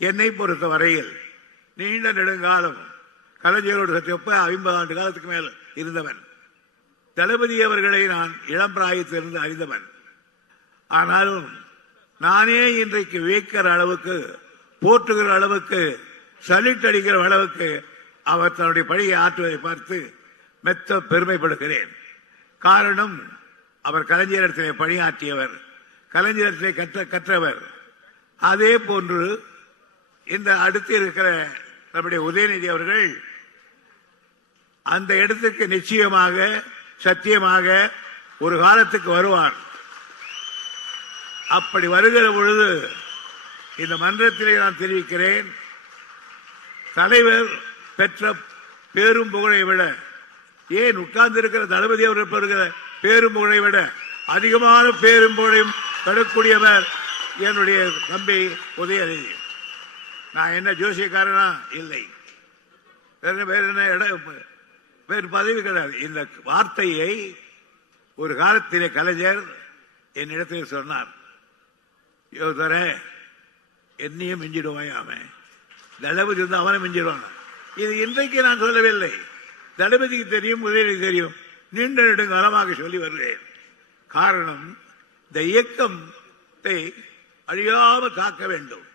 என்னை பொறுத்த வரையில் நீண்ட நெடுங்காலம் கலைஞரோடு சற்று 50 ஆண்டு காலத்துக்கு மேல் இருந்தவன். தளபதி அவர்களை நான் இளம் பிராயத்திலிருந்து அறிந்தவன். ஆனாலும் நானே இன்றைக்கு வியக்கிற அளவுக்கு, போற்றுகிற அளவுக்கு, சல்யூட் அடிக்கிற அளவுக்கு அவர் தன்னுடைய பணியை ஆற்றுவதை பார்த்து மெத்த பெருமைப்படுகிறேன். காரணம், அவர் கலைஞரிடத்திலே பணியாற்றியவர், கலைஞரிடத்திலே கற்றவர். அதே போன்று இந்த அடுத்து இருக்கிற நம்முடைய உதயநிதி அவர்கள் அந்த இடத்துக்கு நிச்சயமாக சத்தியமாக ஒரு காலத்துக்கு வருவார். அப்படி வருகிற பொழுது இந்த மன்றத்திலே நான் தெரிவிக்கிறேன், தலைவர் பெற்ற பேரும் புகழை விட, ஏன் உட்கார்ந்து இருக்கிற தளபதி அவர்கள் பெறுகிற பேரும் புகழை விட அதிகமான பேரும் புகழையும் தரக்கூடியவர் என்னுடைய தம்பி உதயநிதி. நான் என்ன ஜோசியக்காரனா? இல்லை. வேற என்ன இடம், வேறு பதவி கிடையாது. இந்த வார்த்தையை ஒரு காலத்திலே கலைஞர் என்னிடத்தில் சொன்னார், யோதர என்னையும் மிஞ்சிடுவாயாம, தளபதி வந்து அவனை மிஞ்சிடுவான். இது இன்றைக்கு நான் சொல்லவில்லை, தளபதிக்கு தெரியும், உதயநிதி தெரியும், நீண்ட நெடுங்காலமாக சொல்லி வருகிறேன். காரணம், இந்த இயக்கத்தை அழியாமல் காக்க வேண்டும்.